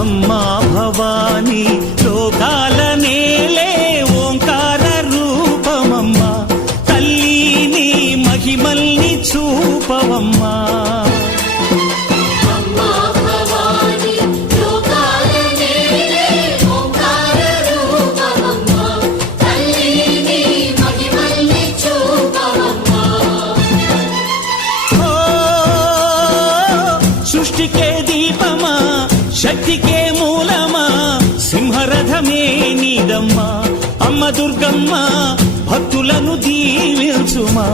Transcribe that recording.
అమ్మా భవానీ లోకాల నేలే ఓంకార రూపమమ్మా తల్లి మహిమల్ని చూపవమ్మా సృష్టికే దీపమా శక్తికే మూలమా సింహరథమే నీదమ్మా అమ్మ దుర్గమ్మ భక్తులను దీవించుమా